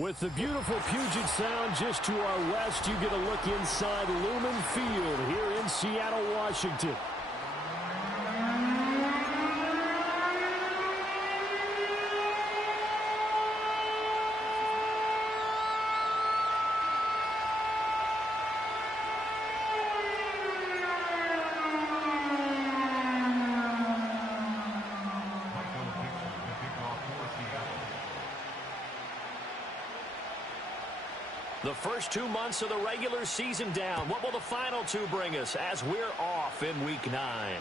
With the beautiful Puget Sound just to our west, you get a look inside Lumen Field here in Seattle, Washington. The first 2 months of the regular season down. What will the final two bring us as we're off in Week 9?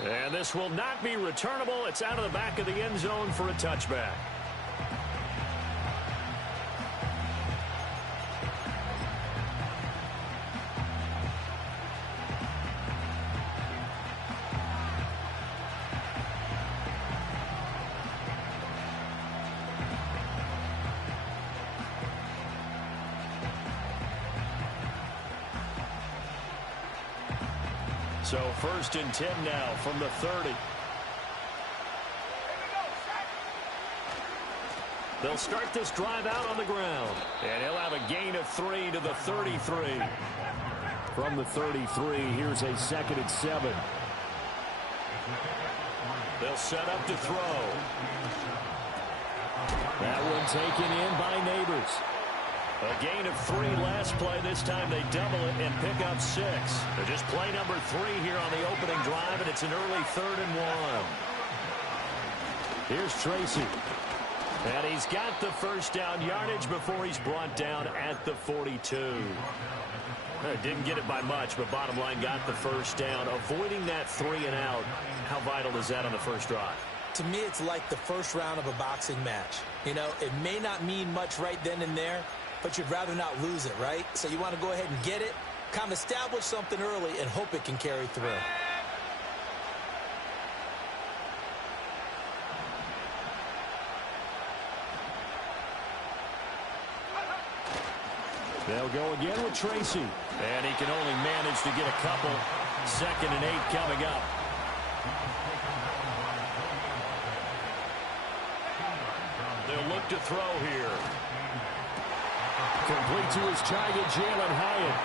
And this will not be returnable. It's out of the back of the end zone for a touchback. So 1st and 10 now from the 30. They'll start this drive out on the ground. And he'll have a gain of 3 to the 33. From the 33, here's a 2nd and 7. They'll set up to throw. That one taken in by Neighbors. A gain of 3 last play. This time they double it and pick up 6. They're just play number 3 here on the opening drive, and it's an early 3rd and 1. Here's Tracy. And he's got the first down yardage before he's brought down at the 42. Didn't get it by much, but bottom line got the first down. Avoiding that 3 and out. How vital is that on the first drive? To me, it's like the first round of a boxing match. You know, it may not mean much right then and there, but you'd rather not lose it, right? So you want to go ahead and get it, kind of establish something early, and hope it can carry through. They'll go again with Tracy. And he can only manage to get a couple. 2nd and 8 coming up. They'll look to throw here. Complete to his target, Jalen Hyatt.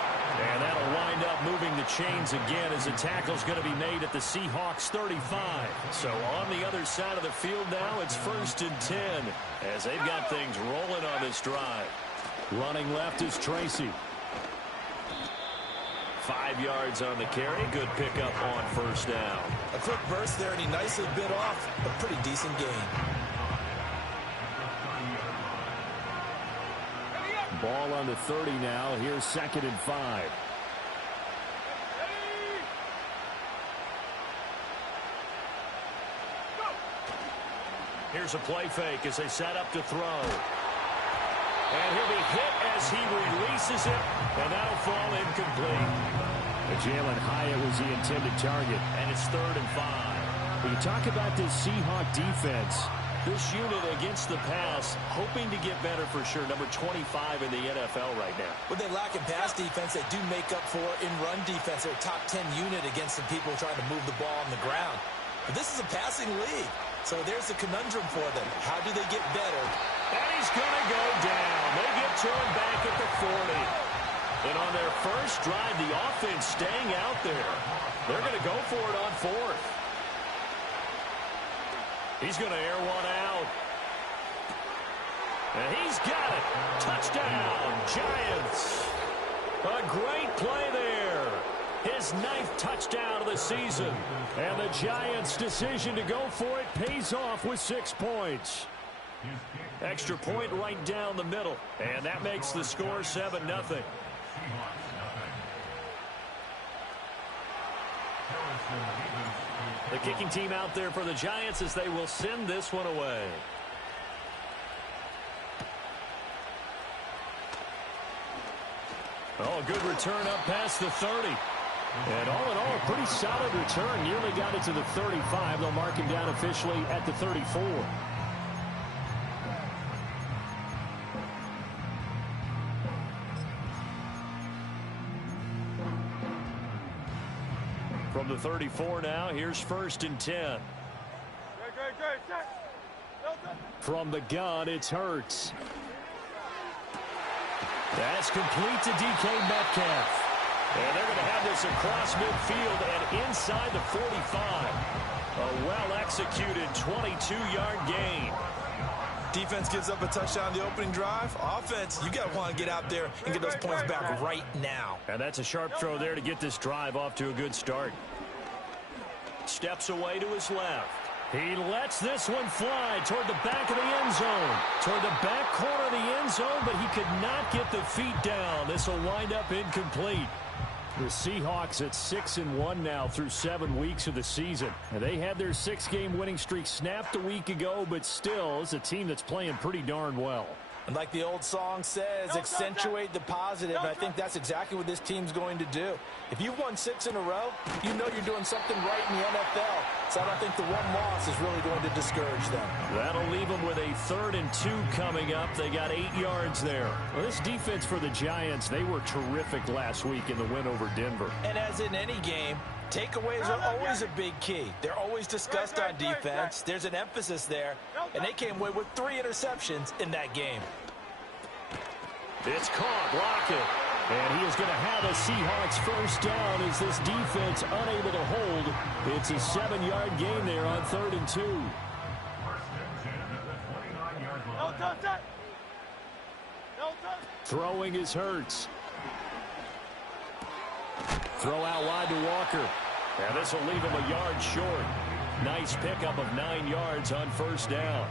And that'll wind up moving the chains again as the tackle's going to be made at the Seahawks 35. So on the other side of the field now, it's 1st and 10 as they've got things rolling on this drive. Running left is Tracy. 5 yards on the carry. Good pickup on first down. A quick burst there, and he nicely bit off a pretty decent gain. Ball on the 30 now. Here's 2nd and 5. Here's a play fake as they set up to throw. And he'll be hit as he releases it, and that'll fall incomplete. Jalen Hyatt was the intended target, and it's 3rd and 5. When you talk about this Seahawk defense, this unit against the pass, hoping to get better for sure. Number 25 in the NFL right now. When they lack in pass defense, they do make up for in run defense. They're a top 10 unit against some people trying to move the ball on the ground. But this is a passing league, so there's a conundrum for them. How do they get better? And he's going to go down. They get to him back at the 40. And on their first drive, the offense staying out there. They're going to go for it on 4th. He's going to air one out. And he's got it. Touchdown, Giants. A great play there. His 9th touchdown of the season. And the Giants' decision to go for it pays off with 6 points. Extra point right down the middle. And that makes the score 7-0. The kicking team out there for the Giants as they will send this one away. Oh, good return up past the 30. And all in all, a pretty solid return. Nearly got it to the 35. They'll mark him down officially at the 34. From the 34 now, here's 1st and 10. From the gun, it's Hurts. That's complete to DK Metcalf. And they're going to have this across midfield and inside the 45. A well-executed 22-yard gain. Defense gives up a touchdown the opening drive. Offense, you got to want to get out there and get those points back right now. And that's a sharp throw there to get this drive off to a good start. Steps away to his left. He lets this one fly toward the back of the end zone. Toward the back corner of the end zone, but he could not get the feet down. This will wind up incomplete. The Seahawks at 6-1 now through 7 weeks of the season. And they had their 6-game winning streak snapped a week ago, but still, it's a team that's playing pretty darn well. And like the old song says, accentuate the positive. And I think that's exactly what this team's going to do. If you've won 6 in a row, you know you're doing something right in the NFL. So I don't think the one loss is really going to discourage them. That'll leave them with a 3rd and 2 coming up. They got 8 yards there. Well, this defense for the Giants, they were terrific last week in the win over Denver. And as in any game, takeaways are always a big key. They're always discussed on defense. There's an emphasis there, and they came away with 3 interceptions in that game. It's caught, Lockett. And he is going to have a Seahawks first down as this defense unable to hold. It's a 7-yard gain there on 3rd and 2. Throwing is Hurts. Throw out wide to Walker. And this will leave him a yard short. Nice pickup of 9 yards on first down.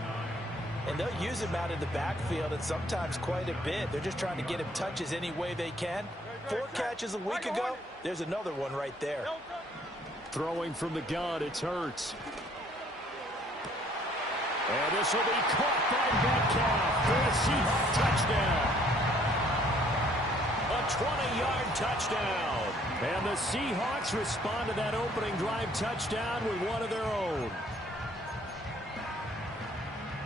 And they'll use him out in the backfield, and sometimes quite a bit. They're just trying to get him touches any way they can. 4 catches a week ago. There's another one right there. Throwing from the gun, it's Hurts. And this will be caught by Metcalf for a Seahawks touchdown. A 20-yard touchdown. And the Seahawks respond to that opening drive touchdown with one of their own.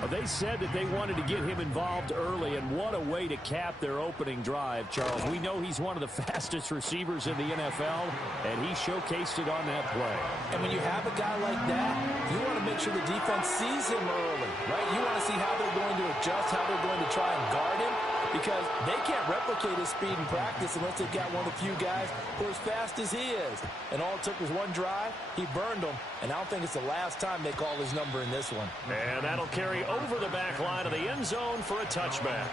They said that they wanted to get him involved early, and what a way to cap their opening drive, Charles. We know he's one of the fastest receivers in the NFL, and he showcased it on that play. And when you have a guy like that, you want to make sure the defense sees him early, right? You want to see how they're going to adjust, how they're going to try and guard him, because they can't replicate his speed in practice unless they've got one of the few guys who are as fast as he is. And all it took was one drive. He burned them, and I don't think it's the last time they call his number in this one. And that'll carry over the back line of the end zone for a touchback.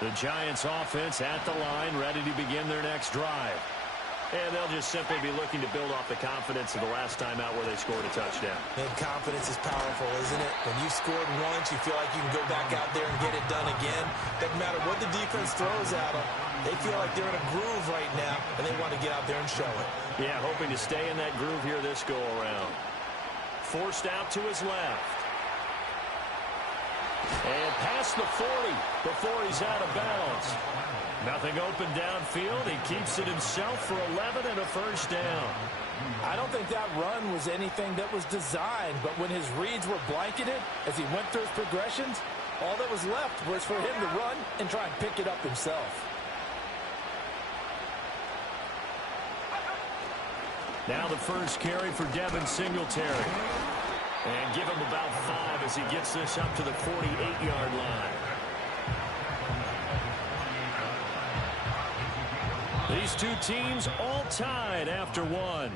The Giants offense at the line, ready to begin their next drive. And they'll just simply be looking to build off the confidence of the last time out where they scored a touchdown. And confidence is powerful, isn't it? When you scored once, you feel like you can go back out there and get it done again. Doesn't matter what the defense throws at them. They feel like they're in a groove right now, and they want to get out there and show it. Yeah, hoping to stay in that groove here this go-around. Forced out to his left. And past the 40 before he's out of bounds. Nothing open downfield. He keeps it himself for 11 and a first down. I don't think that run was anything that was designed, but when his reads were blanketed as he went through his progressions, all that was left was for him to run and try and pick it up himself. Now the first carry for Devin Singletary. And give him about 5 as he gets this up to the 48-yard line. These two teams all tied after one.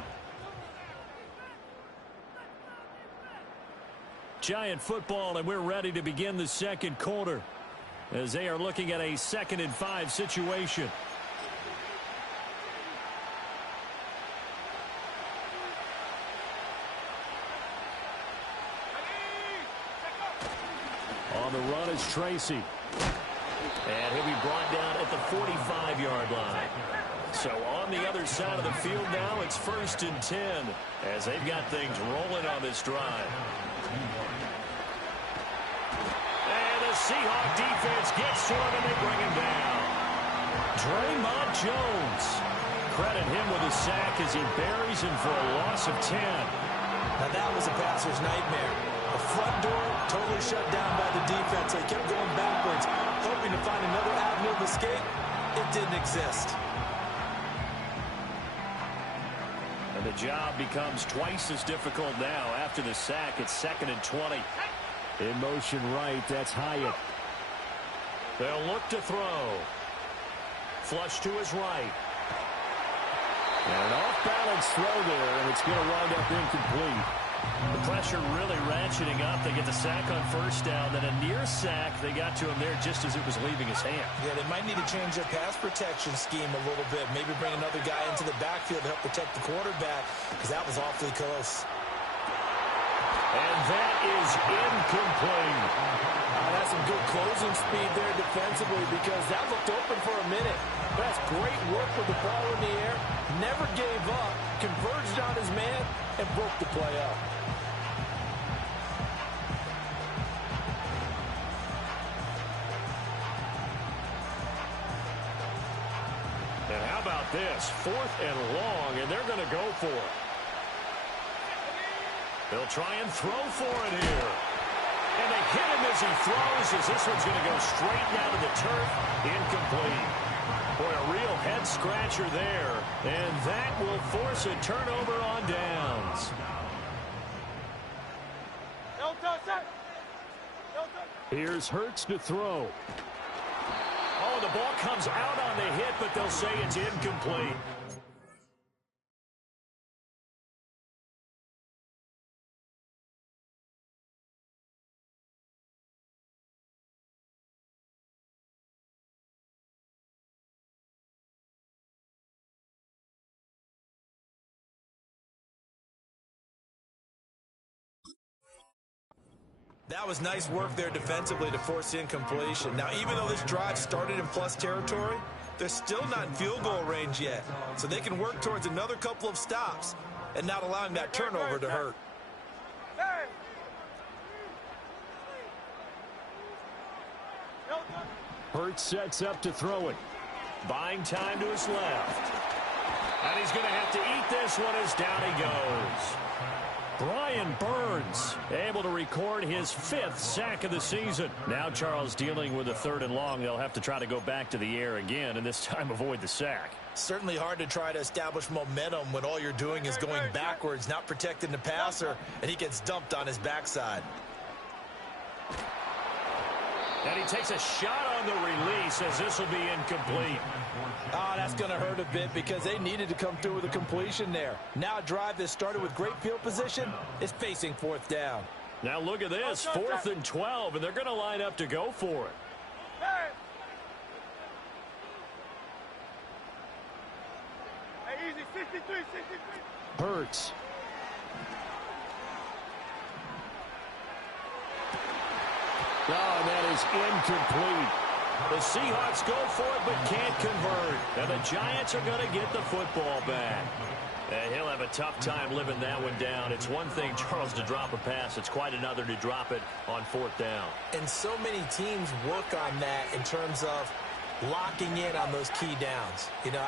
Giant football, and we're ready to begin the second quarter as they are looking at a 2nd and 5 situation. On the run is Tracy. And he'll be brought down at the 45-yard line. So on the other side of the field now, it's 1st and 10 as they've got things rolling on this drive. And the Seahawk defense gets to him and they bring him down. Draymond Jones. Credit him with a sack as he buries him for a loss of 10. Now that was a passer's nightmare. The front door totally shut down by the defense. They kept going backwards, hoping to find another avenue of escape. It didn't exist. And the job becomes twice as difficult now after the sack. It's 2nd and 20. In motion right, that's Hyatt. They'll look to throw. Flush to his right. And an off-balance throw there, and it's going to wind up incomplete. The pressure really ratcheting up. They get the sack on 1st down. Then a near sack. They got to him there just as it was leaving his hand. Yeah, they might need to change their pass protection scheme a little bit. Maybe bring another guy into the backfield to help protect the quarterback, because that was awfully close. And that is incomplete. That's some good closing speed there defensively, because that looked open for a minute. That's great work with the ball in the air. Never gave up, converged on his man, and broke the play up. And how about this? 4th and long, and they're going to go for it. They'll try and throw for it here. And they hit him as he throws, as this one's going to go straight down to the turf. Incomplete. Boy, a real head-scratcher there. And that will force a turnover on downs. Here's Hurts to throw. Oh, the ball comes out on the hit, but they'll say it's incomplete. That was nice work there defensively to force the incompletion. Now, even though this drive started in plus territory, they're still not in field goal range yet. So they can work towards another couple of stops and not allowing that turnover to hurt. Hurts sets up to throw it. Buying time to his left. And he's going to have to eat this one as down he goes. Brian Burns able to record his 5th sack of the season. Now Charles dealing with a 3rd and long. They'll have to try to go back to the air again, and this time avoid the sack. Certainly hard to try to establish momentum when all you're doing is going backwards, not protecting the passer, and he gets dumped on his backside. And he takes a shot on the release as this will be incomplete. Oh, that's going to hurt a bit because they needed to come through with a completion there. Now a drive that started with great field position is facing 4th down. Now look at this, 4th and 12, and they're going to line up to go for it. Hurts. Oh, and that is incomplete. The Seahawks go for it but can't convert. And the Giants are going to get the football back. And he'll have a tough time living that one down. It's one thing, Charles, to drop a pass. It's quite another to drop it on 4th down. And so many teams work on that in terms of locking in on those key downs. You know,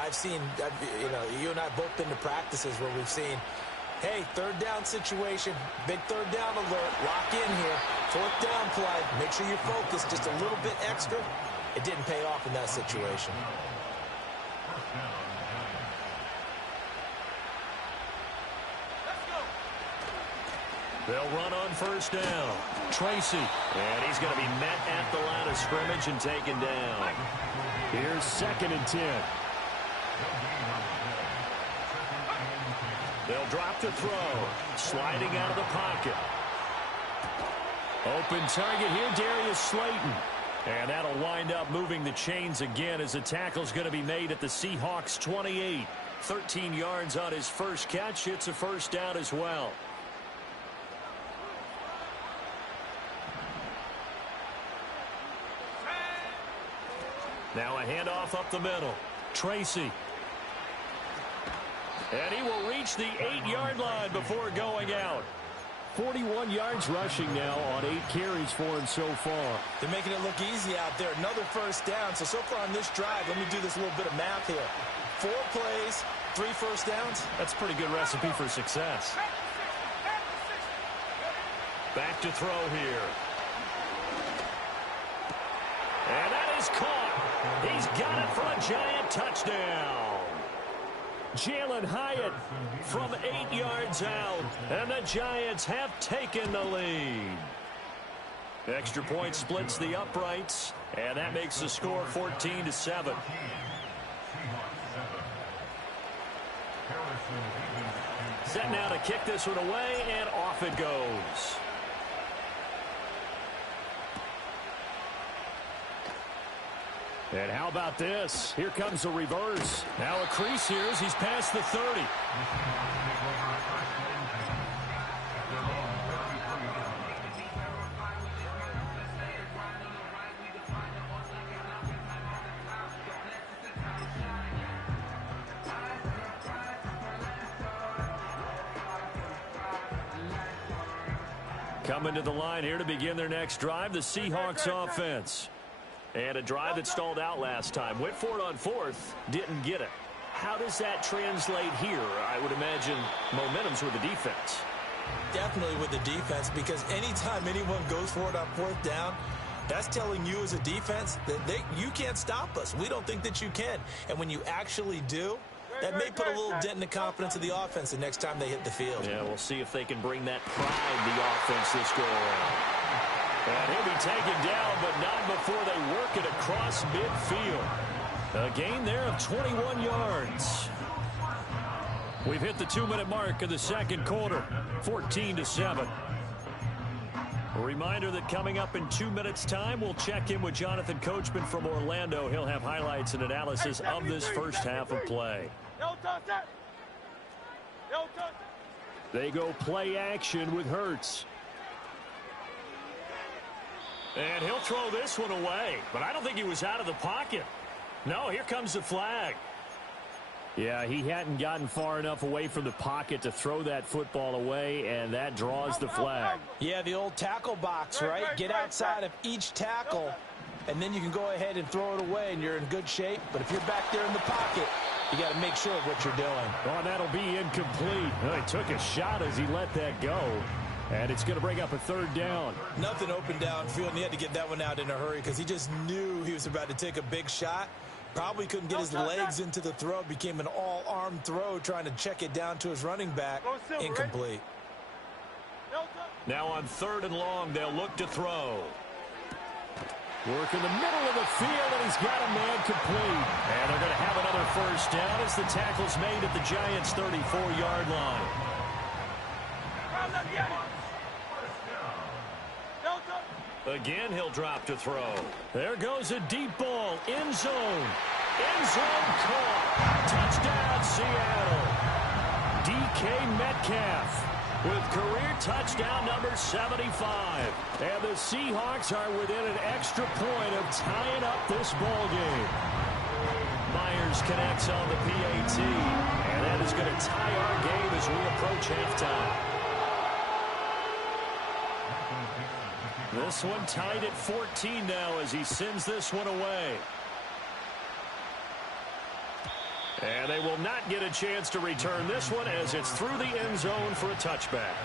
you and I both been to practices where we've seen, hey, 3rd down situation, big 3rd down alert, lock in here, 4th down play, make sure you're focused just a little bit extra. It didn't pay off in that situation. They'll run on 1st down. Tracy. And he's going to be met at the line of scrimmage and taken down. Here's 2nd and 10. They'll drop the throw. Sliding out of the pocket. Open target here, Darius Slayton. And that'll wind up moving the chains again as the tackle's going to be made at the Seahawks 28. 13 yards on his first catch. It's a 1st down as well. Now a handoff up the middle. Tracy. And he will reach the 8-yard line before going out. 41 yards rushing now on 8 carries for him so far. They're making it look easy out there. Another 1st down. So far on this drive, let me do this little bit of math here. 4 plays, 3 1st downs. That's a pretty good recipe for success. Back to throw here. And that is caught. He's got it for a Giant touchdown. Jalen Hyatt from 8 yards out, and the Giants have taken the lead. Extra point splits the uprights, and that makes the score 14-7. Set now to kick this one away, and off it goes. And how about this? Here comes the reverse. Now a crease here as he's past the 30. Coming to the line here to begin their next drive, the Seahawks offense. And a drive that stalled out last time. Went for it on fourth, didn't get it. How does that translate here? I would imagine momentum's with the defense. Definitely with the defense, because anytime anyone goes for it on fourth down, that's telling you as a defense that you can't stop us. We don't think that you can. And when you actually do, that may put a little dent in the confidence of the offense the next time they hit the field. Yeah, we'll see if they can bring that pride the offense this go around. And he'll be taken down, but not before they work it across midfield. A gain there of 21 yards. We've hit the 2-minute mark of the second quarter, 14-7. A reminder that coming up in 2 minutes' time, we'll check in with Jonathan Coachman from Orlando. He'll have highlights and analysis of this first half of play. They go play action with Hurts. And he'll throw this one away, but I don't think he was out of the pocket. No, here comes the flag. Yeah, he hadn't gotten far enough away from the pocket to throw that football away, and that draws the flag. Yeah, the old tackle box, right? Get outside of each tackle, and then you can go ahead and throw it away, and you're in good shape. But if you're back there in the pocket, you got to make sure of what you're doing. Oh, that'll be incomplete. Well, he took a shot as he let that go. And it's going to bring up a third down. Nothing open downfield, and he had to get that one out in a hurry because he just knew he was about to take a big shot. Probably couldn't get his legs into the throw. Became an all-arm throw trying to check it down to his running back. Incomplete. Now on 3rd and long, they'll look to throw. Work in the middle of the field, and he's got a man complete. And they're going to have another first down as the tackle's made at the Giants' 34-yard line. Again, he'll drop to throw. There goes a deep ball. End zone. End zone caught. Touchdown, Seattle. DK Metcalf with career touchdown number 75. And the Seahawks are within an extra point of tying up this ball game. Myers connects on the PAT. And that is going to tie our game as we approach halftime. This one tied at 14 now as he sends this one away. And they will not get a chance to return this one as it's through the end zone for a touchback.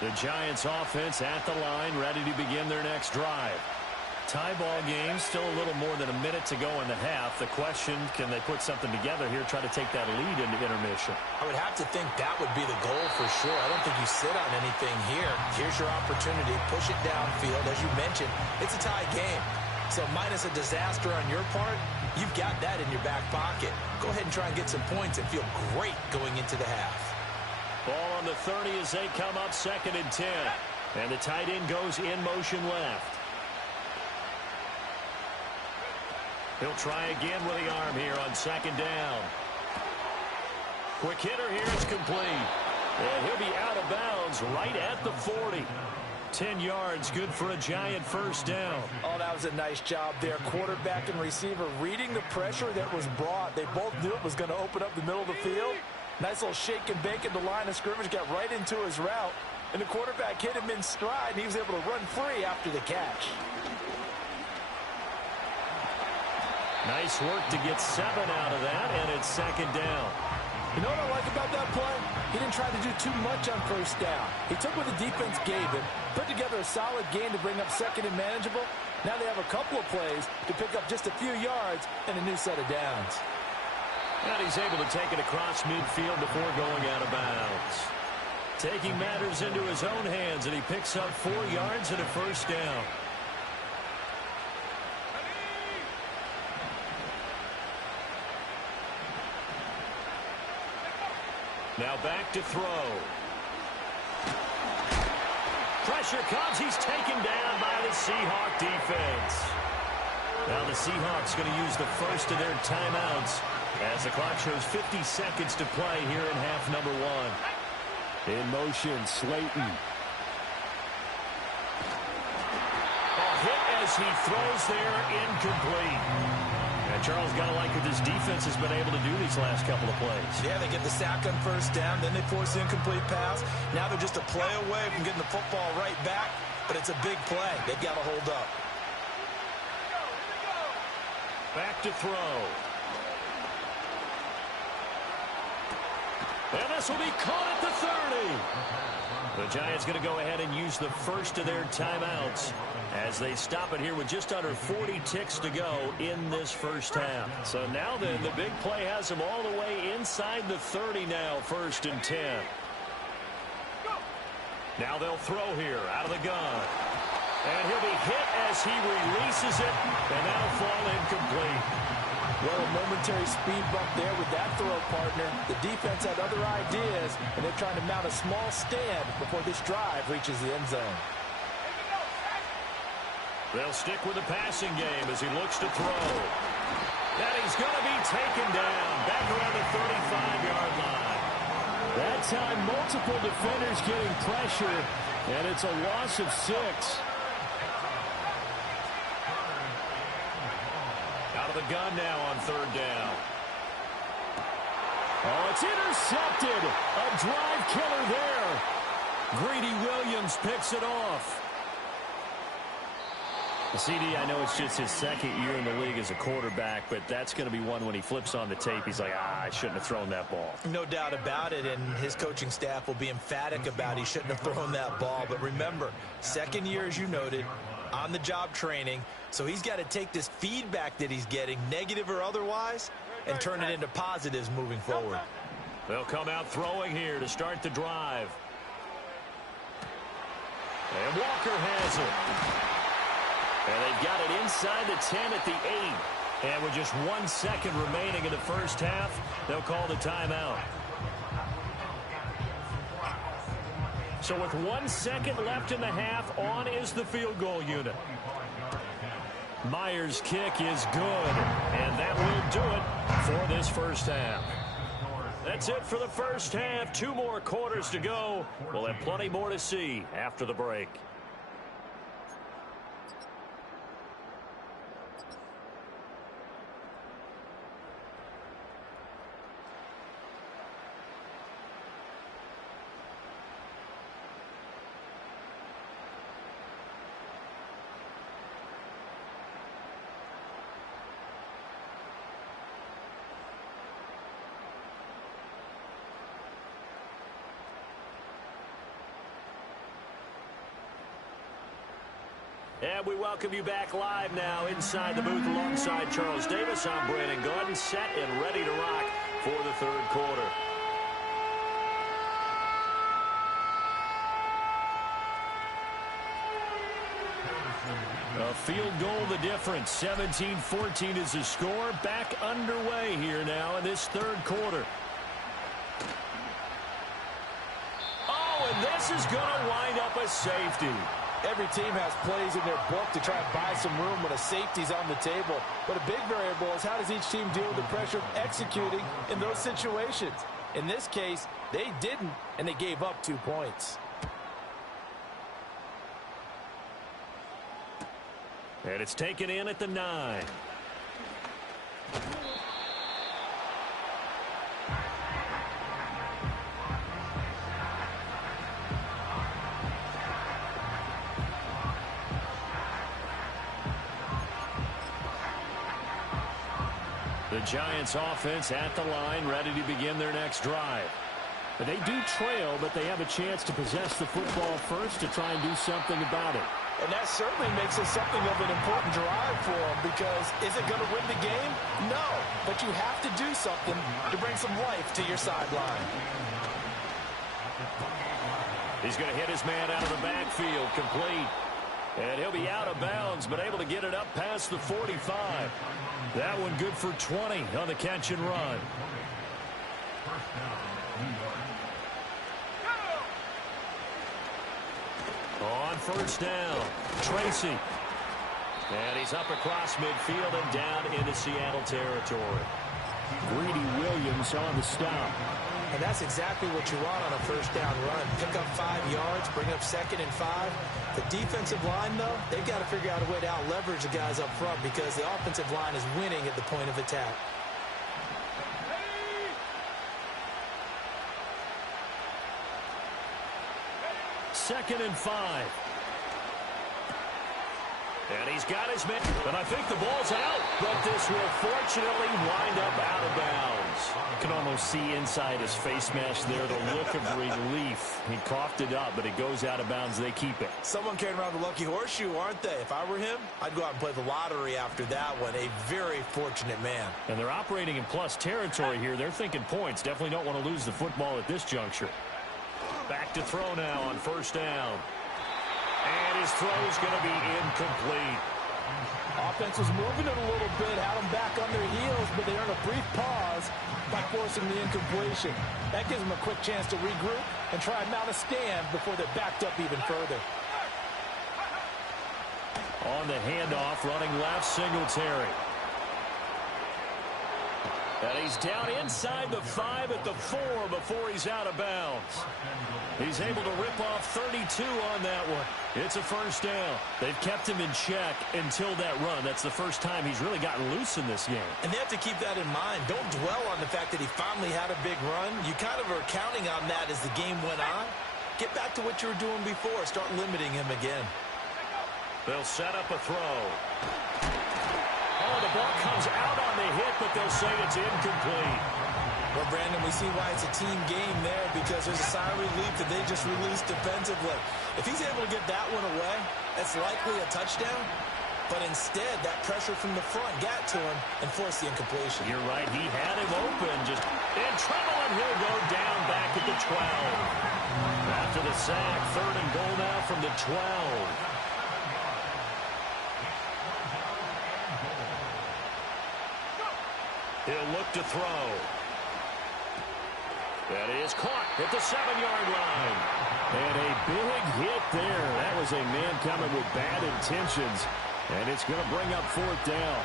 The Giants offense at the line, ready to begin their next drive. Tie ball game, still a little more than a minute to go in the half. The question, can they put something together here, try to take that lead into intermission? I would have to think that would be the goal for sure. I don't think you sit on anything here. Here's your opportunity. Push it downfield. As you mentioned, it's a tie game. So minus a disaster on your part, you've got that in your back pocket. Go ahead and try and get some points and feel great going into the half. Ball on the 30 as they come up 2nd and 10. And the tight end goes in motion left. He'll try again with the arm here on 2nd down. Quick hitter here, it's complete. And he'll be out of bounds right at the 40. 10 yards, good for a Giant first down. Oh, that was a nice job there. Quarterback and receiver reading the pressure that was brought. They both knew it was going to open up the middle of the field. Nice little shake and bake at the line of scrimmage, got right into his route. And the quarterback hit him in stride, and he was able to run free after the catch. Nice work to get 7 out of that, and it's 2nd down. You know what I like about that play? He didn't try to do too much on first down. He took what the defense gave him, put together a solid gain to bring up second and manageable. Now they have a couple of plays to pick up just a few yards and a new set of downs. And he's able to take it across midfield before going out of bounds. Taking matters into his own hands, and he picks up 4 yards and a first down. Now back to throw. Pressure comes. He's taken down by the Seahawk defense. Now the Seahawks going to use the first of their timeouts as the clock shows 50 seconds to play here in half number 1. In motion, Slayton. A hit as he throws there, incomplete. And Charles, got to like what this defense has been able to do these last couple of plays. Yeah, they get the sack on first down, then they force the incomplete pass. Now they're just a play away from getting the football right back, but it's a big play. They've got to hold up. Back to throw. And this will be caught at the 30. The Giants going to go ahead and use the first of their timeouts as they stop it here with just under 40 ticks to go in this first half. So now then, the big play has them all the way inside the 30 now, 1st and 10. Now they'll throw here out of the gun. And he'll be hit as he releases it, and that'll fall incomplete. Well, a momentary speed bump there with that throw, partner. The defense had other ideas, and they're trying to mount a small stand before this drive reaches the end zone. They'll stick with the passing game as he looks to throw. And he's going to be taken down back around the 35-yard line. That time, multiple defenders getting pressure, and it's a loss of 6. Out of the gun now on 3rd down. Oh, it's intercepted. A drive killer there. Greedy Williams picks it off. CD, I know it's just his 2nd year in the league as a quarterback, but that's going to be one when he flips on the tape. He's like, I shouldn't have thrown that ball. No doubt about it, and his coaching staff will be emphatic about he shouldn't have thrown that ball. But remember, 2nd year, as you noted, on-the-job training, so he's got to take this feedback that he's getting, negative or otherwise, and turn it into positives moving forward. They'll come out throwing here to start the drive. And Walker has it. And they've got it inside the 10 at the 8. And with just 1 second remaining in the first half, they'll call the timeout. So with 1 second left in the half, on is the field goal unit. Myers' kick is good, and that will do it for this first half. That's it for the first half. 2 more quarters to go. We'll have plenty more to see after the break. And we welcome you back live now inside the booth alongside Charles Davis. I'm Brandon Gordon, set and ready to rock for the 3rd quarter. A field goal the difference. 17-14 is the score. Back underway here now in this 3rd quarter. Oh, and this is going to wind up a safety. Every team has plays in their book to try and buy some room when a safety's on the table. But a big variable is how does each team deal with the pressure of executing in those situations. In this case, they didn't, and they gave up 2 points. And it's taken in at the 9. The Giants offense at the line, ready to begin their next drive. But they do trail, but they have a chance to possess the football first to try and do something about it. And that certainly makes it something of an important drive for them, because is it going to win the game? No, but you have to do something to bring some life to your sideline. He's going to hit his man out of the backfield, complete. And he'll be out of bounds, but able to get it up past the 45. That one good for 20 on the catch and run. On first down, Tracy. And he's up across midfield and down into Seattle territory. Greedy Williams on the stop. And that's exactly what you want on a first down run. Pick up 5 yards, bring up 2nd and 5. The defensive line, though, they've got to figure out a way to out-leverage the guys up front, because the offensive line is winning at the point of attack. Second and 5. And he's got his man. And I think the ball's out. But this will fortunately wind up out of bounds. You can almost see inside his face mask there the look of relief. He coughed it up, but it goes out of bounds. They keep it. Someone carrying around the lucky horseshoe, aren't they? If I were him, I'd go out and play the lottery after that one. A very fortunate man. And they're operating in plus territory here. They're thinking points. Definitely don't want to lose the football at this juncture. Back to throw now on first down. And his throw's going to be incomplete. Offense was moving it a little bit, had them back on their heels, but they earned a brief pause by forcing the incompletion. That gives them a quick chance to regroup and try and mount a stand before they're backed up even further. On the handoff, running left, Singletary. And he's down inside the 5 at the 4 before he's out of bounds. He's able to rip off 32 on that one. It's a first down. They've kept him in check until that run. That's the first time he's really gotten loose in this game. And they have to keep that in mind. Don't dwell on the fact that he finally had a big run. You kind of are counting on that as the game went on. Get back to what you were doing before. Start limiting him again. They'll set up a throw. Oh, the ball comes out on the hit, but they'll say it's incomplete. Well, Brandon, we see why it's a team game there, because there's a sigh of relief that they just released defensively. If he's able to get that one away, that's likely a touchdown. But instead, that pressure from the front got to him and forced the incompletion. You're right. He had him open, just in trouble, and he'll go down back at the 12. After the sack, 3rd and goal now from the 12. He'll look to throw. That is caught at the 7-yard line. And a big hit there. That was a man coming with bad intentions. And it's going to bring up 4th down.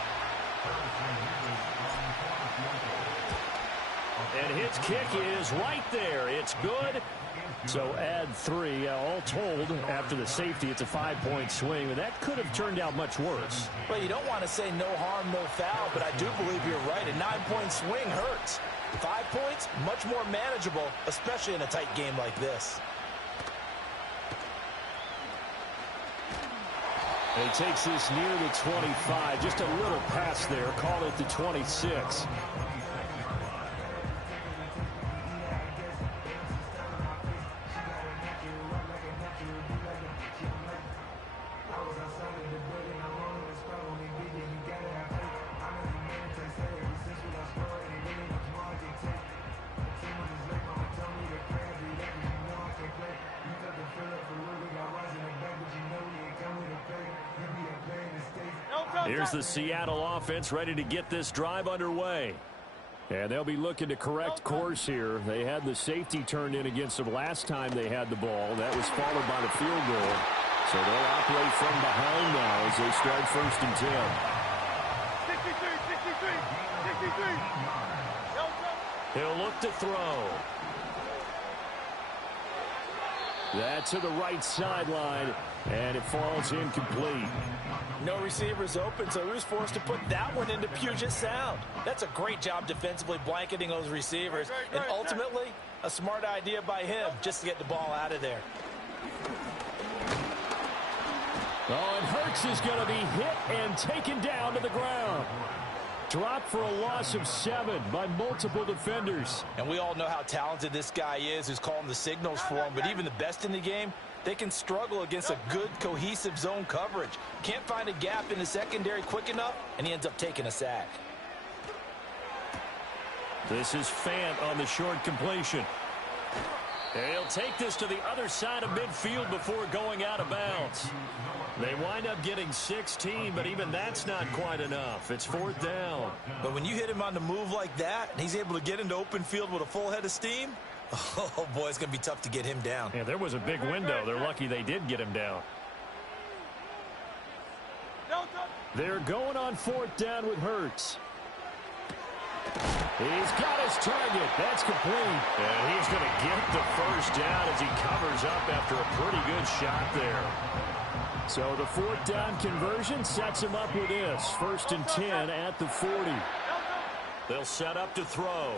And his kick is right there. It's good. So add 3. All told, after the safety, it's a 5-point swing. And that could have turned out much worse. Well, you don't want to say no harm, no foul, but I do believe you're right. A 9-point swing hurts. 5 points, much more manageable, especially in a tight game like this. He takes this near the 25. Just a little pass there. Call it the 26. Here's the Seattle offense ready to get this drive underway. And they'll be looking to correct course here. They had the safety turned in against them last time they had the ball. That was followed by the field goal. So they'll operate from behind now as they start 1st and 10. He'll look to throw. That's to the right sideline, and it falls incomplete. No receivers open, so Rue's forced to put that one into Puget Sound. That's a great job defensively blanketing those receivers. And ultimately, a smart idea by him just to get the ball out of there. Oh, and Hurts is going to be hit and taken down to the ground. Dropped for a loss of 7 by multiple defenders. And we all know how talented this guy is who's calling the signals for him. But even the best in the game, they can struggle against a good, cohesive zone coverage. Can't find a gap in the secondary quick enough, and he ends up taking a sack. This is Fant on the short completion. He'll take this to the other side of midfield before going out of bounds. They wind up getting 16, but even that's not quite enough. It's 4th down. But when you hit him on the move like that, and he's able to get into open field with a full head of steam, oh, boy, it's going to be tough to get him down. Yeah, there was a big window. They're lucky they did get him down. They're going on 4th down with Hurts. He's got his target. That's complete. And he's going to get the first down as he covers up after a pretty good shot there. So the 4th down conversion sets him up with this. 1st and 10 at the 40. They'll set up to throw.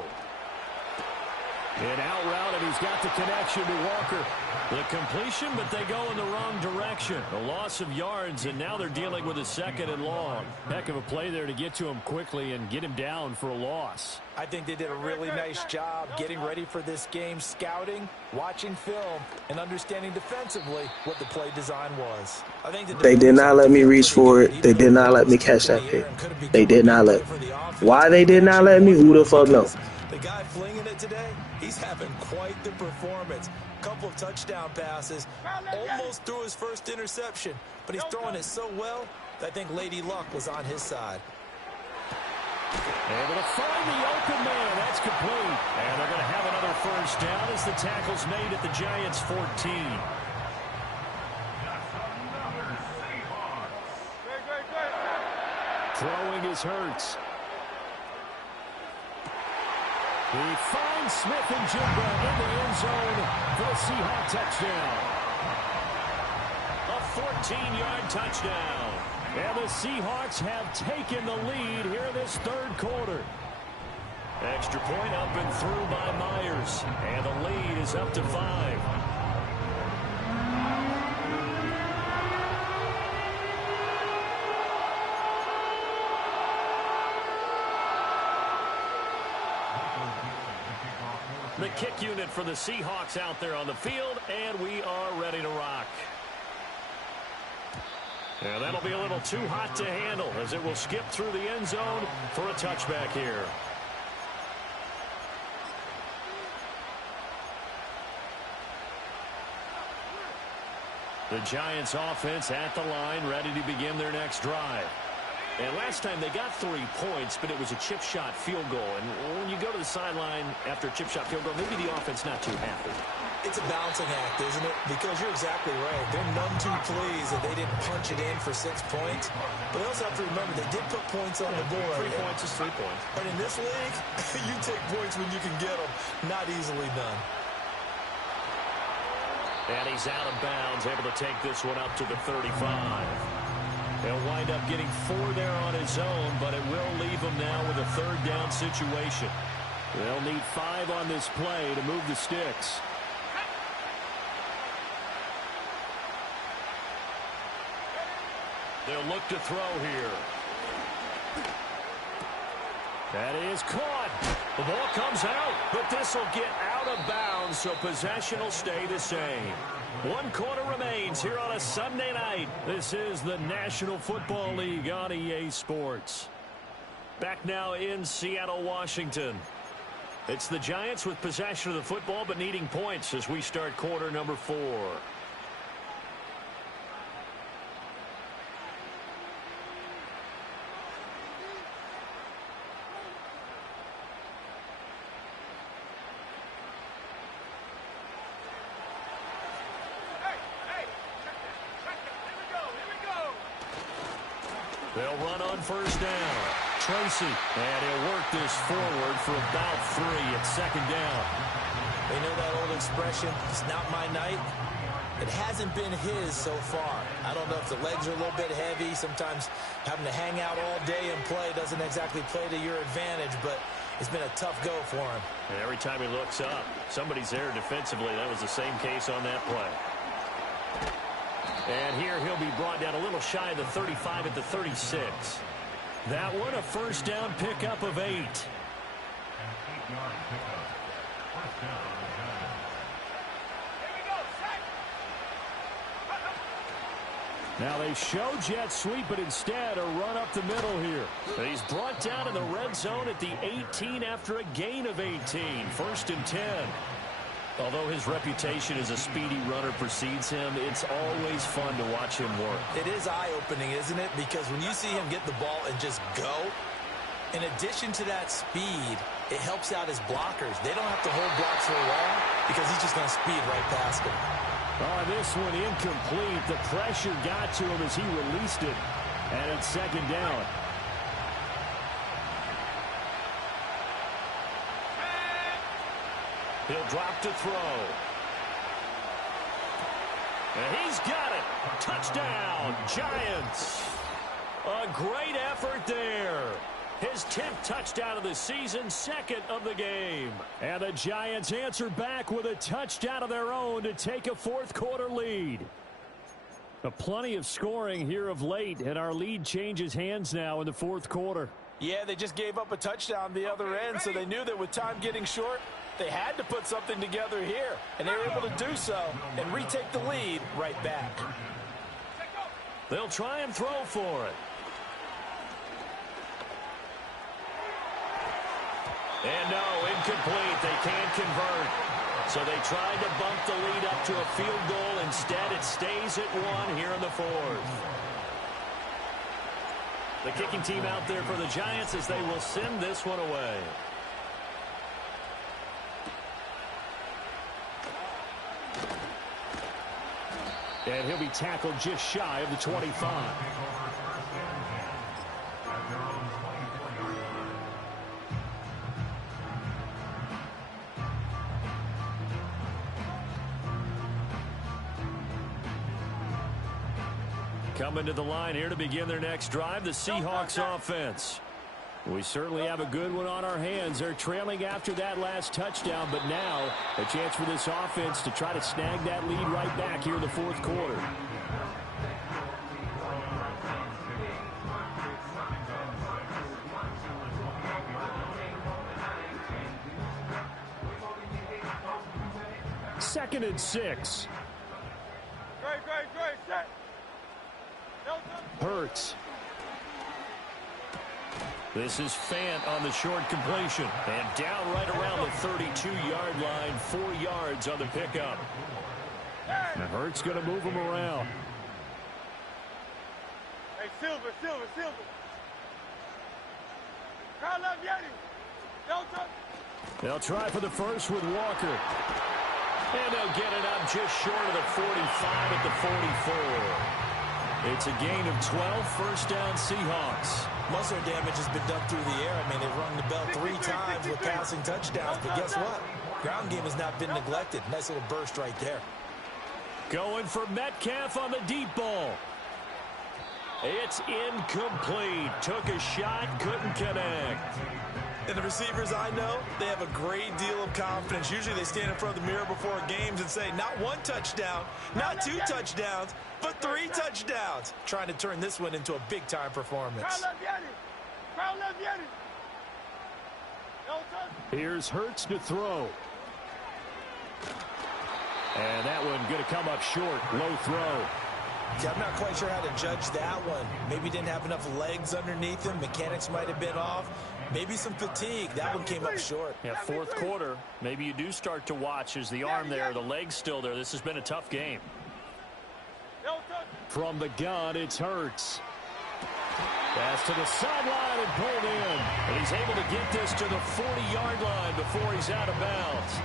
An out route, and he's got the connection to Walker. The completion, but they go in the wrong direction. A loss of yards, and now they're dealing with a 2nd and long. Heck of a play there to get to him quickly and get him down for a loss. I think they did a really nice job getting ready for this game, scouting, watching film, and understanding defensively what the play design was. I think They did not let me reach for it. They did not let me catch that pick. They did not let me. Why they did not let me? Who the fuck knows? The guy flinging it today, he's having quite the performance. Couple of touchdown passes, almost threw his first interception, but he's throwing it so well that I think Lady Luck was on his side. Able to find the open man. That's complete. And they're going to have another first down as the tackle's made at the Giants' 14. Throwing is Hurts. He finds Smith and Jigba in the end zone for a Seahawk touchdown. A 14-yard touchdown. And the Seahawks have taken the lead here in this 3rd quarter. Extra point up and through by Myers. And the lead is up to 5. The kick unit for the Seahawks out there on the field, and we are ready to rock. And that'll be a little too hot to handle as it will skip through the end zone for a touchback here. The Giants offense at the line, ready to begin their next drive. And last time they got 3 points, but it was a chip shot field goal. And when you go to the sideline after a chip shot field goal, maybe the offense not too happy. It's a balancing act, isn't it? Because you're exactly right. They're none too pleased that they didn't punch it in for 6 points. But they also have to remember they did put points on the board. 3 points is 3 points. But in this league, you take points when you can get them. Not easily done. And he's out of bounds, able to take this one up to the 35. He'll wind up getting 4 there on his own, but it will leave him now with a 3rd down situation. They'll need 5 on this play to move the sticks. They'll look to throw here. That is caught. The ball comes out, but this will get out of bounds, so possession will stay the same. 1 quarter remains here on a Sunday night. This is the National Football League on EA Sports. Back now in Seattle, Washington. It's the Giants with possession of the football, but needing points as we start quarter number 4. They'll run on first down. Tracy, and he'll work this forward for about 3 at 2nd down. They know that old expression, it's not my night. It hasn't been his so far. I don't know if the legs are a little bit heavy. Sometimes having to hang out all day and play doesn't exactly play to your advantage, but it's been a tough go for him. And every time he looks up, somebody's there defensively. That was the same case on that play. And here he'll be brought down a little shy of the 35 at the 36. That one, a first down pickup of 8. Now they show jet sweep, but instead a run up the middle here. He's brought down in the red zone at the 18 after a gain of 18. 1st and 10. Although his reputation as a speedy runner precedes him, it's always fun to watch him work. It is eye-opening, isn't it? Because when you see him get the ball and just go, in addition to that speed, it helps out his blockers. They don't have to hold blocks for long because he's just going to speed right past them. Oh, this one incomplete. The pressure got to him as he released it. And it's 2nd down. He'll drop to throw. And he's got it. Touchdown, Giants. A great effort there. His 10th touchdown of the season, 2nd of the game. And the Giants answer back with a touchdown of their own to take a 4th quarter lead. Plenty of scoring here of late, and our lead changes hands now in the 4th quarter. Yeah, they just gave up a touchdown the other end, so they knew that with time getting short, they had to put something together here. And they were able to do so and retake the lead right back. They'll try and throw for it. And no, incomplete. They can't convert. So they tried to bump the lead up to a field goal. Instead, it stays at 1 here in the 4th. The kicking team out there for the Giants as they will send this one away. And he'll be tackled just shy of the 25. Coming to the line here to begin their next drive, the Seahawks offense. We certainly have a good one on our hands. They're trailing after that last touchdown, but now a chance for this offense to try to snag that lead right back here in the 4th quarter. Second and 6. Great, set. Hurts. This is Fant on the short completion. And down right around the 32-yard line, 4 yards on the pickup. And Hurts going to move him around. Hey, Silver. Crowd love Yeti. Don't touch. They'll try for the first with Walker. And they'll get it up just short of the 45 at the 44. It's a gain of 12, first down Seahawks. Muscle damage has been done through the air. I mean, they've rung the bell 3 times with passing touchdowns, but guess what? Ground game has not been neglected. Nice little burst right there. Going for Metcalf on the deep ball. It's incomplete. Took a shot, couldn't connect. And the receivers I know, they have a great deal of confidence. Usually they stand in front of the mirror before games and say, not 1 touchdown, not 2 touchdowns, but 3 touchdowns. Trying to turn this one into a big-time performance. Here's Hurts to throw. And that one going to come up short. Low throw. Yeah, I'm not quite sure how to judge that one. Maybe didn't have enough legs underneath him. Mechanics might have been off. Maybe some fatigue. That one came up short. Yeah, 4th quarter. Maybe you do start to watch as the arm there, the leg's still there. This has been a tough game. From the gun, it's Hurts. Pass to the sideline and pulled in. And he's able to get this to the 40-yard line before he's out of bounds.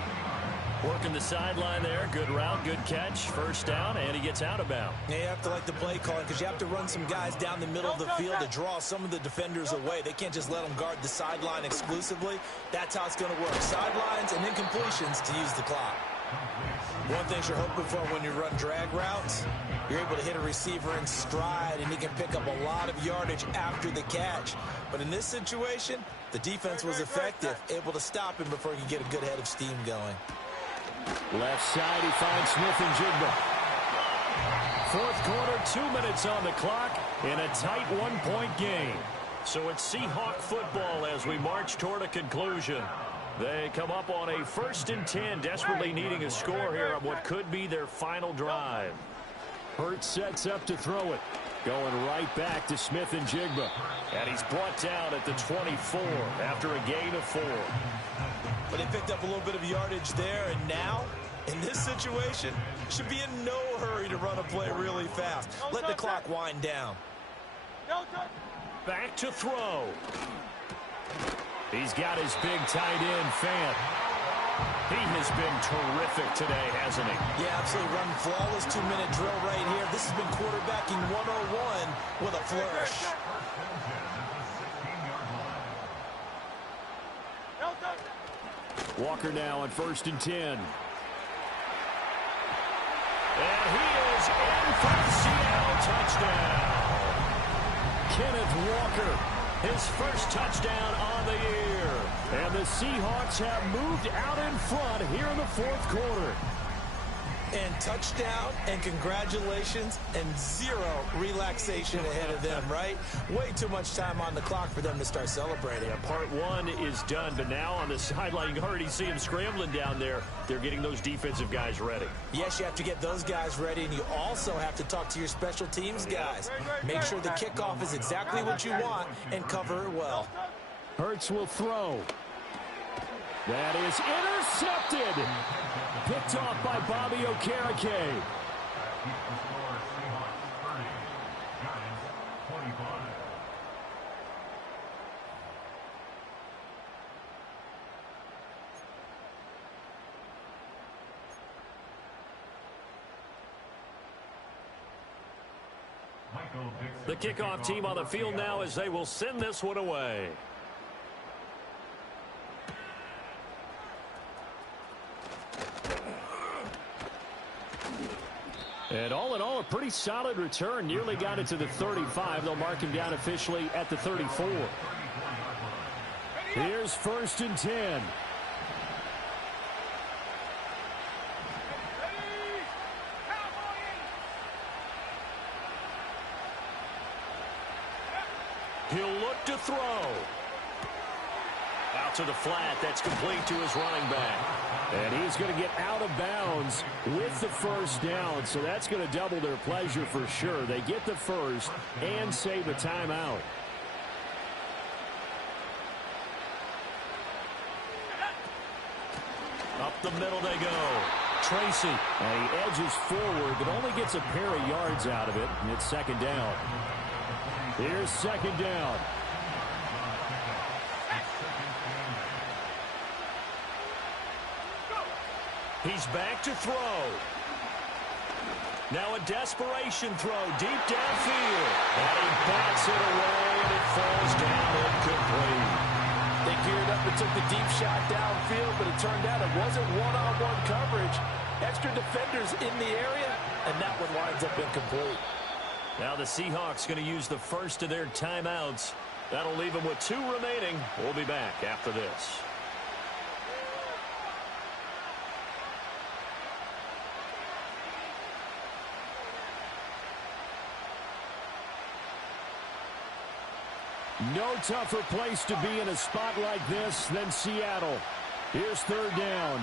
Working the sideline there. Good route, good catch. First down, and he gets out of bounds. Yeah, you have to like the play calling because you have to run some guys down the middle of the field to draw some of the defenders away. They can't just let them guard the sideline exclusively. That's how it's going to work. Sidelines and incompletions to use the clock. One thing you're hoping for when you run drag routes, you're able to hit a receiver in stride, and he can pick up a lot of yardage after the catch. But in this situation, the defense was effective, able to stop him before he could get a good head of steam going. Left side, he finds Smith and Jigba. 4th quarter, 2 minutes on the clock in a tight 1-point game. So it's Seahawk football as we march toward a conclusion. They come up on a 1st and 10, desperately needing a score here on what could be their final drive. Hurts sets up to throw it. Going right back to Smith and Jigba. And he's brought down at the 24 after a gain of 4. But they picked up a little bit of yardage there, and now, in this situation, should be in no hurry to run a play really fast. Let the clock wind down. Back to throw. He's got his big tight end, Fant. He has been terrific today, hasn't he? Yeah, absolutely. Running flawless 2-minute drill right here. This has been quarterbacking 101 with a flourish. Walker now on 1st and 10. And he is in for the Seattle touchdown. Kenneth Walker, his first touchdown on the year. And the Seahawks have moved out in front here in the 4th quarter. And touchdown and congratulations and 0 relaxation ahead of them, right? Way too much time on the clock for them to start celebrating. Yeah, part 1 is done, but now on the sideline, you already see him scrambling down there. They're getting those defensive guys ready. Yes, you have to get those guys ready, and you also have to talk to your special teams guys. Make sure the kickoff is exactly what you want and cover it well. Hurts will throw. That is intercepted. Picked off by Bobby Okereke. The kickoff team on the field now as they will send this one away. And all in all, a pretty solid return. Nearly got it to the 35. They'll mark him down officially at the 34. Here's 1st and 10. He'll look to throw. Out to the flat. That's complete to his running back. And he's going to get out of bounds with the 1st down. So that's going to double their pleasure for sure. They get the 1st and save a timeout. Up the middle they go. Tracy. And he edges forward, but only gets a pair of yards out of it. And it's 2nd down. Here's 2nd down. He's back to throw. Now a desperation throw deep downfield. And he bats it away, and it falls down incomplete. They geared up and took the deep shot downfield, but it turned out it wasn't one-on-one coverage. Extra defenders in the area, and that one winds up incomplete. Now the Seahawks going to use the 1st of their timeouts. That'll leave them with 2 remaining. We'll be back after this. No tougher place to be in a spot like this than Seattle. Here's 3rd down.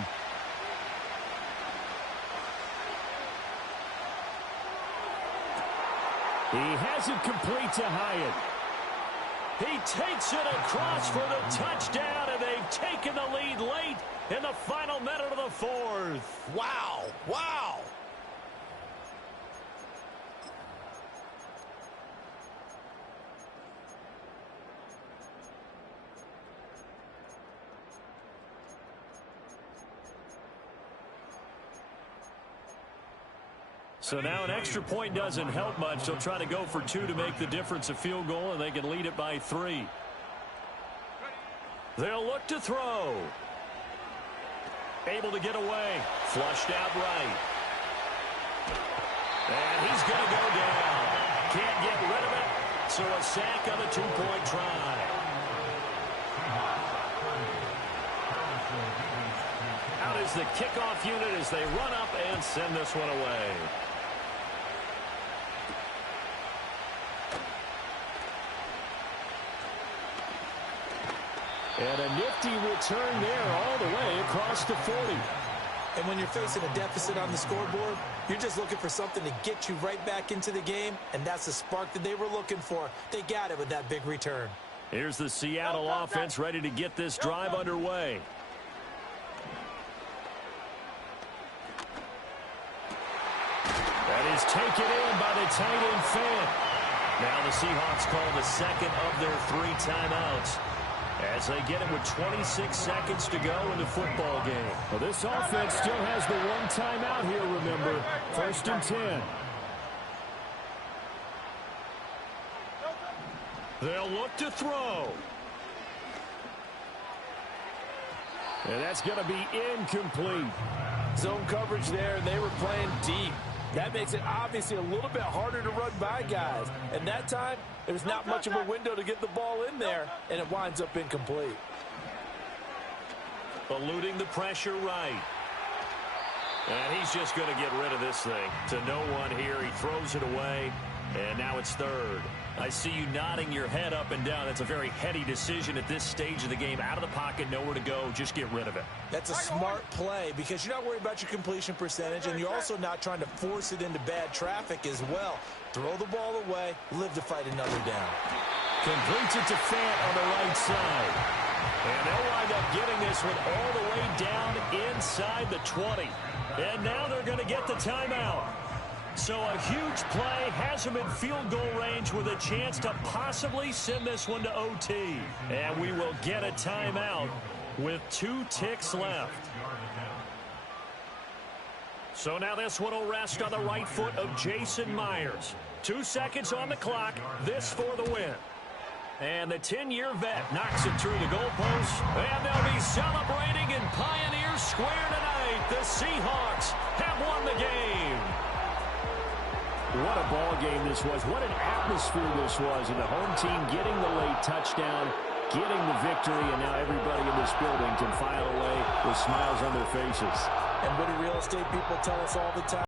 He has it complete to Hyatt. He takes it across for the touchdown, and they've taken the lead late in the final minute of the 4th. Wow. Wow. So now an extra point doesn't help much. They'll try to go for 2 to make the difference a field goal, and they can lead it by 3. They'll look to throw. Able to get away. Flushed out right. And he's going to go down. Can't get rid of it. So a sack on a 2-point try. Out is the kickoff unit as they run up and send this one away. And a nifty return there all the way across the 40. And when you're facing a deficit on the scoreboard, you're just looking for something to get you right back into the game, and that's the spark that they were looking for. They got it with that big return. Here's the Seattle offense ready to get this drive underway. That is taken in by the tight end Fant. Now the Seahawks call the second of their 3 timeouts as they get it with 26 seconds to go in the football game. Well, this offense still has the 1 timeout here, remember. 1st and 10. They'll look to throw. And that's going to be incomplete. Zone coverage there, and they were playing deep. That makes it obviously a little bit harder to run by guys. And that time, there's not much of a window to get the ball in there, and it winds up incomplete. Eluding the pressure right. And he's just going to get rid of this thing to no one here. He throws it away, and now it's 3rd. I see you nodding your head up and down. That's a very heady decision at this stage of the game. Out of the pocket, nowhere to go. Just get rid of it. That's a smart play because you're not worried about your completion percentage, and you're also not trying to force it into bad traffic as well. Throw the ball away, live to fight another down. Completes it to Fant on the right side. And they'll wind up getting this one all the way down inside the 20. And now they're going to get the timeout. So a huge play has them in field goal range with a chance to possibly send this one to OT. And we will get a timeout with 2 ticks left. So now this one will rest on the right foot of Jason Myers. 2 seconds on the clock. This for the win. And the 10-year vet knocks it through the goalpost. And they'll be celebrating in Pioneer Square tonight. The Seahawks have won the game. What a ball game this was. What an atmosphere this was. And the home team getting the late touchdown, getting the victory, and now everybody in this building can file away with smiles on their faces. And what do real estate people tell us all the time?